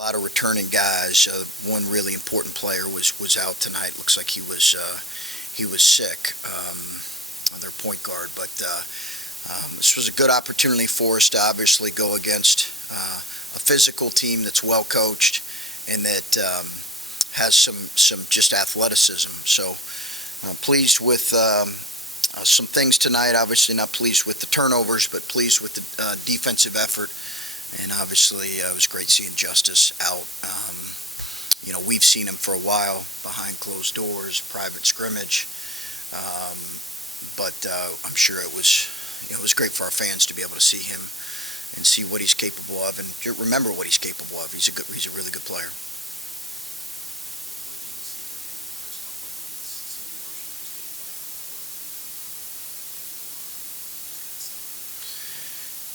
A lot of returning guys. One really important player was out tonight. Looks like he was sick. Their point guard, but this was a good opportunity for us to obviously go against a physical team that's well coached and that has some just athleticism. So pleased with some things tonight. Obviously not pleased with the turnovers, but pleased with the defensive effort. And obviously it was great seeing Justice out. We've seen him for a while behind closed doors, private scrimmage. But I'm sure it was great for our fans to be able to see him and see what he's capable of, and remember what he's capable of. He's a really good player.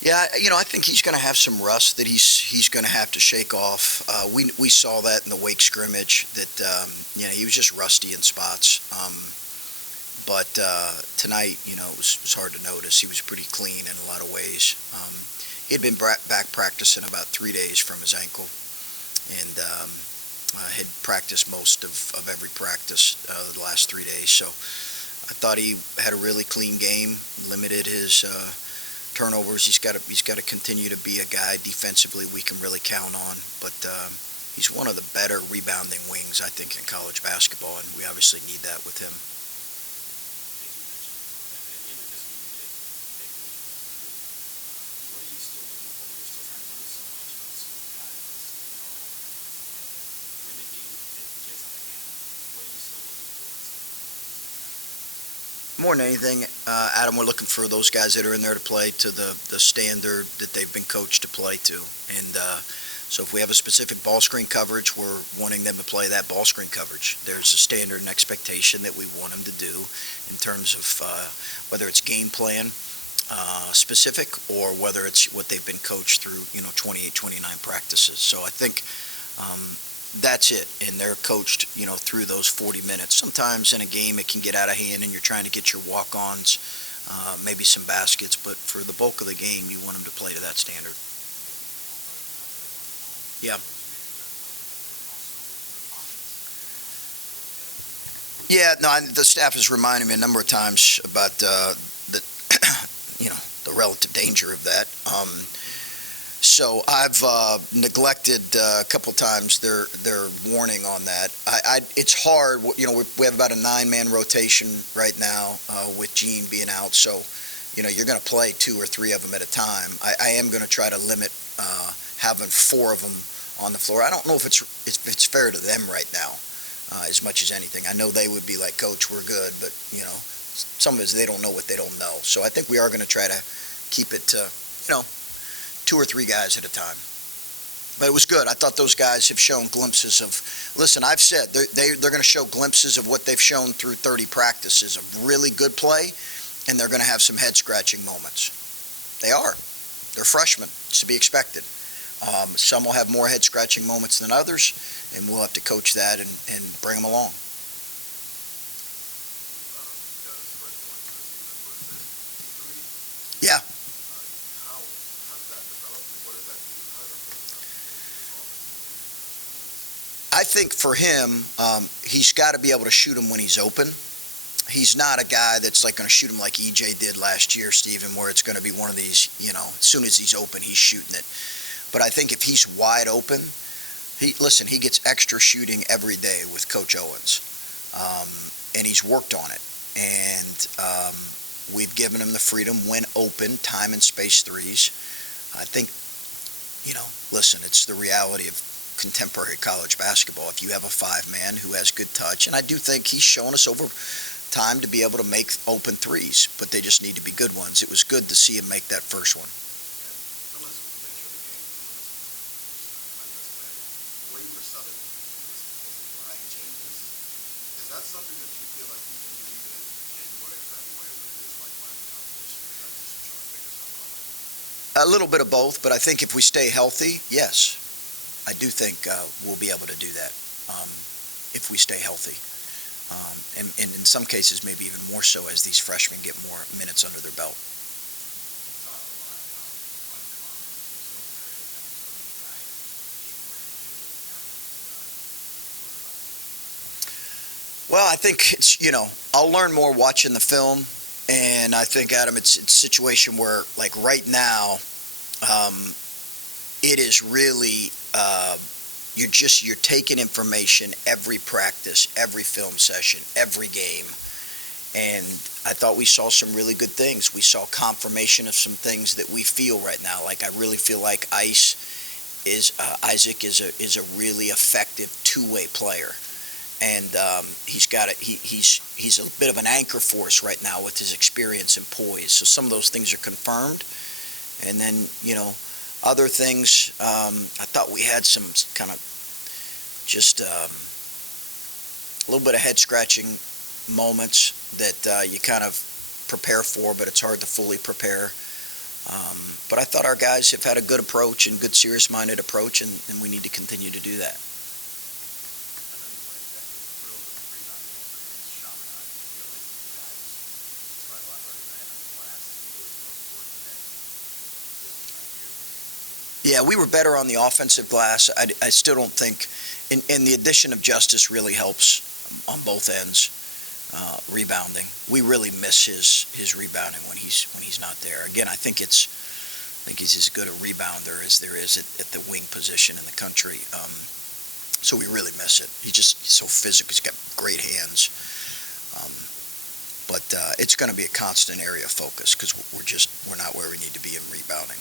Yeah, I think he's going to have some rust that he's going to have to shake off. We saw that in the Wake scrimmage that he was just rusty in spots. But tonight, it was hard to notice. He was pretty clean in a lot of ways. He had been back practicing about 3 days from his ankle, and had practiced most of every practice the last 3 days. So I thought he had a really clean game, limited his turnovers. He's got to continue to be a guy defensively we can really count on. But he's one of the better rebounding wings, I think, in college basketball, and we obviously need that with him. More than anything, Adam, we're looking for those guys that are in there to play to the standard that they've been coached to play to. And so if we have a specific ball screen coverage, we're wanting them to play that ball screen coverage. There's a standard and expectation that we want them to do in terms of whether it's game plan specific or whether it's what they've been coached through, 28, 29 practices. So I think that's it, and they're coached, through those 40 minutes. Sometimes in a game it can get out of hand and you're trying to get your walk-ons, maybe some baskets, but for the bulk of the game you want them to play to that standard. Yeah. Yeah, no, the staff has reminded me a number of times about the relative danger of that. So I've neglected a couple times their warning on that. It's hard. We have about a 9-man rotation right now with Gene being out. So, you're going to play 2 or 3 of them at a time. I am going to try to limit having 4 of them on the floor. I don't know if it's fair to them right now as much as anything. I know they would be like, Coach, we're good, but some of us, they don't know what they don't know. So I think we are going to try to keep it to 2 or 3 guys at a time. But it was good. I thought those guys have shown glimpses of, listen, I've said they're going to show glimpses of what they've shown through 30 practices of really good play, and they're going to have some head-scratching moments. They are. They're freshmen. It's to be expected. Some will have more head-scratching moments than others, and we'll have to coach that and bring them along. Yeah. I think for him, he's got to be able to shoot him when he's open. He's not a guy that's like going to shoot him like EJ did last year, Stephen, where it's going to be one of these, as soon as he's open, he's shooting it. But I think if he's wide open, he gets extra shooting every day with Coach Owens. And he's worked on it. And we've given him the freedom when open, time and space threes. I think, it's the reality of contemporary college basketball. If you have a 5-man who has good touch, and I do think he's shown us over time to be able to make open threes, but they just need to be good ones. It was good to see him make that first one. A little bit of both, but I think if we stay healthy, yes. I do think we'll be able to do that if we stay healthy. And in some cases, maybe even more so as these freshmen get more minutes under their belt. Well, I think it's, I'll learn more watching the film, and I think, Adam, it's a situation where, like right now, it is really, you're taking information every practice, every film session, every game, and I thought we saw some really good things. We saw confirmation of some things that we feel right now. Like I really feel like Isaac is a really effective two-way player, and he's a bit of an anchor for us right now with his experience and poise. So some of those things are confirmed, and then other things. I thought we had some kind of just a little bit of head scratching moments that you kind of prepare for, but it's hard to fully prepare. But I thought our guys have had a good approach and good serious-minded approach, and we need to continue to do that. Yeah, we were better on the offensive glass. I still don't think, and the addition of Justice really helps on both ends. Rebounding, we really miss his rebounding when he's not there. Again, I think he's as good a rebounder as there is at the wing position in the country. So we really miss it. He's so physical. He's got great hands. But it's going to be a constant area of focus because we're not where we need to be in rebounding.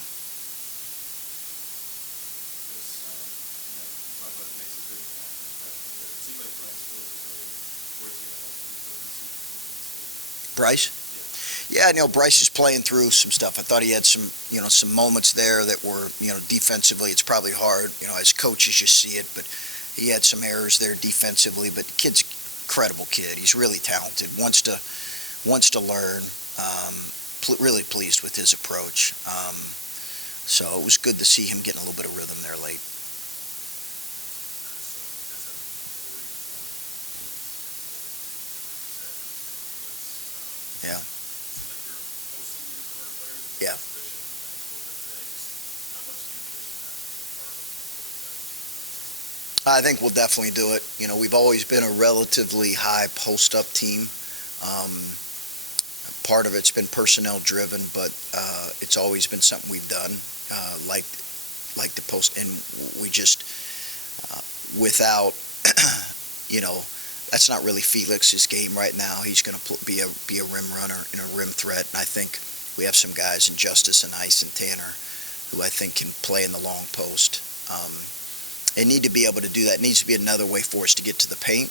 Bryce? Yeah, Bryce is playing through some stuff. I thought he had some moments there that were, defensively, it's probably hard. As coaches, you see it, but he had some errors there defensively. But the kid's a credible kid. He's really talented. Wants to learn. Really pleased with his approach. So it was good to see him getting a little bit of rhythm there late. Yeah. Yeah. I think we'll definitely do it. We've always been a relatively high post-up team. Part of it's been personnel driven, but it's always been something we've done, like the post, and we just without, that's not really Felix's game right now. He's going to be a rim runner and a rim threat, and I think we have some guys in Justice and Ice and Tanner who I think can play in the long post. They need to be able to do that. It needs to be another way for us to get to the paint.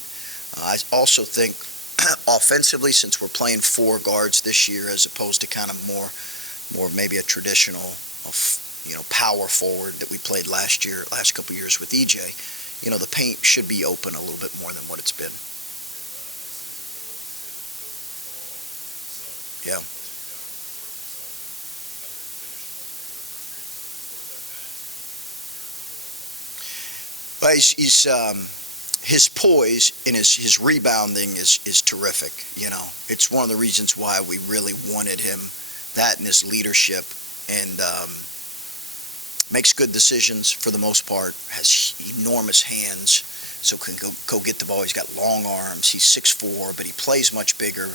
I also think offensively, since we're playing four guards this year as opposed to kind of more maybe a traditional power forward that we played last couple years with EJ, the paint should be open a little bit more than what it's been. Yeah. But his poise and his rebounding is terrific. It's one of the reasons why we really wanted him. That and his leadership, and makes good decisions for the most part. Has enormous hands, so can go get the ball. He's got long arms. He's 6'4", but he plays much bigger.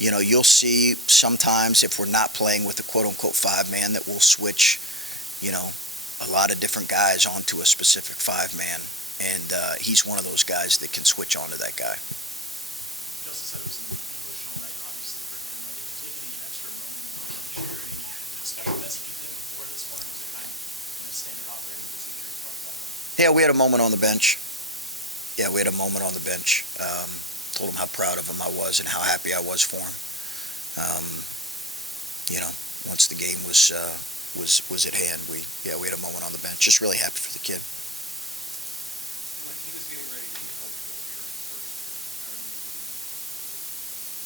You'll see sometimes if we're not playing with a quote-unquote five-man that we'll switch, a lot of different guys onto a specific five-man, and he's one of those guys that can switch onto that guy. Justice said it was an emotional night, obviously, for him. Did you take any extra moment to share any special message with him before this one, or was it kind of standard operating procedure as far as that? Yeah, we had a moment on the bench. Told him how proud of him I was and how happy I was for him. Once the game was at hand, we had a moment on the bench. Just really happy for the kid. When he was getting ready to be eligible for your first year, I remember he was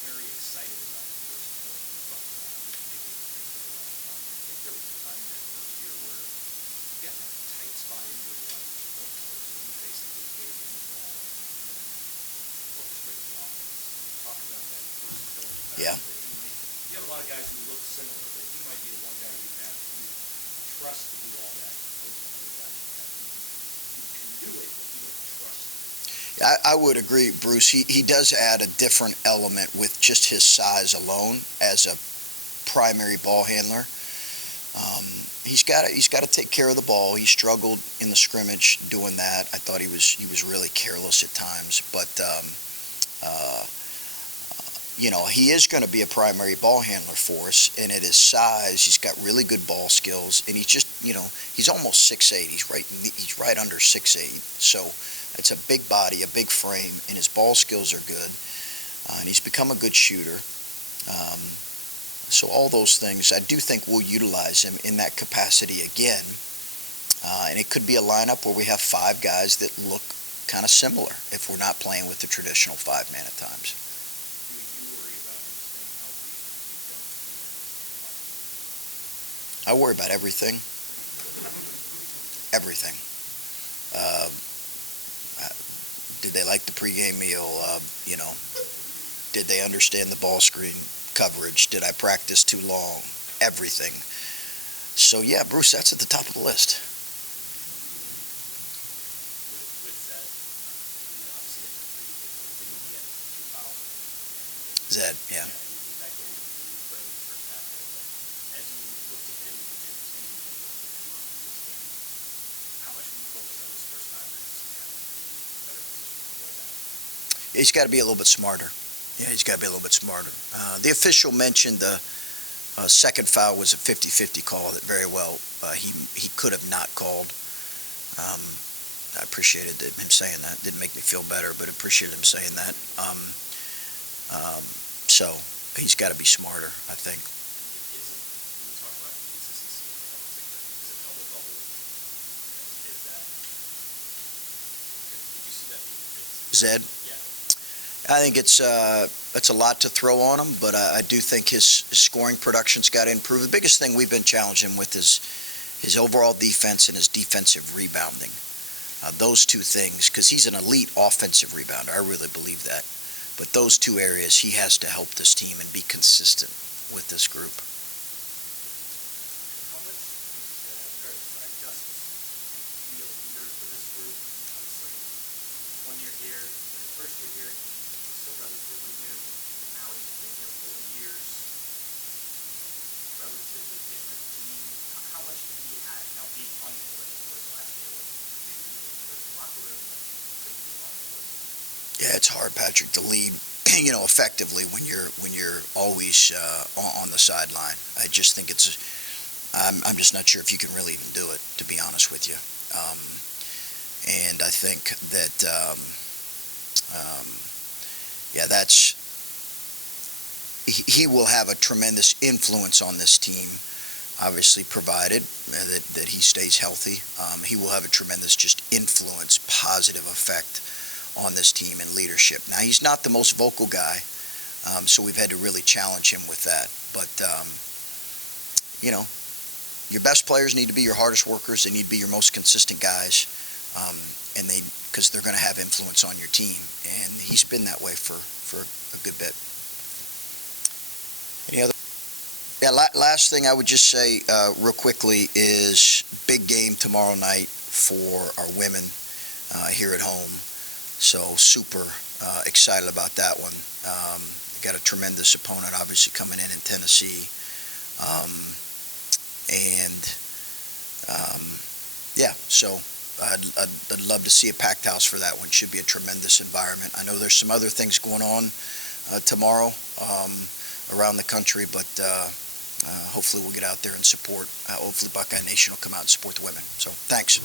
very excited about the first year. I think there was a time in that first year where you got in a tight spot injury-wise with your foot coach, and you basically gave him the ball and orchestrated the offense. Talk about that versatility factor. Yeah. You have a lot of guys who look similar, but he might be the one guy you have to trust to do all that, opposed to other guys you have who can do it, but you don't trust. I would agree, Bruce. He does add a different element with just his size alone as a primary ball handler. He's got to take care of the ball. He struggled in the scrimmage doing that. I thought he was really careless at times, but he is going to be a primary ball handler for us. And at his size, he's got really good ball skills, and he's just he's almost 6'8". He's right under 6'8". So it's a big body, a big frame, and his ball skills are good. And he's become a good shooter. So all those things, I do think we'll utilize him in that capacity again. And it could be a lineup where we have 5 guys that look kind of similar if we're not playing with the traditional 5-man at times. Do you worry about him staying healthy if you don't? I worry about everything. Everything. Did they like the pregame meal? Did they understand the ball screen coverage? Did I practice too long? Everything. So yeah, Bruce, that's at the top of the list. With that, obviously Zed, yeah. he's back in and he played in the first half there, but as you look to him and continue to work with him on this game, how much do you focus on his first time and just kind of better position to avoid that? He's got to be a little bit smarter. Yeah, he's got to be a little bit smarter. The official mentioned the second foul was a 50-50 call that very well he could have not called. I appreciated him saying that. Didn't make me feel better, but appreciated him saying that. So he's got to be smarter, I think. When you talk about the consistency, is it double bubble? Is that? Did you see that? Zed? Yeah. I think it's a lot to throw on him, but I do think his scoring production's got to improve. The biggest thing we've been challenging him with is his overall defense and his defensive rebounding. Those two things, because he's an elite offensive rebounder. I really believe that. But those two areas, he has to help this team and be consistent with this group. How much adjustments do you feel leader for this group? Obviously, 1 year here, the first year here, he's still relatively new. Now he's been here 4 years. Relatively different team. How much did he add now being on the court as opposed to last year when he was in the locker room and couldn't be on the court? Yeah, it's hard, Patrick, to lead, effectively when you're always on the sideline. I just think I'm just not sure if you can really even do it, to be honest with you. And I think that, he will have a tremendous influence on this team, obviously provided that he stays healthy. He will have a tremendous just influence, positive effect on this team and leadership. Now, he's not the most vocal guy, so we've had to really challenge him with that. But, your best players need to be your hardest workers. They need to be your most consistent guys, because they're going to have influence on your team. And he's been that way for a good bit. Any other? Yeah, last thing I would just say real quickly is big game tomorrow night for our women here at home. So super excited about that one. Got a tremendous opponent, obviously, coming in Tennessee. So I'd love to see a packed house for that one. Should be a tremendous environment. I know there's some other things going on tomorrow around the country, but hopefully we'll get out there and support. Hopefully Buckeye Nation will come out and support the women. So thanks.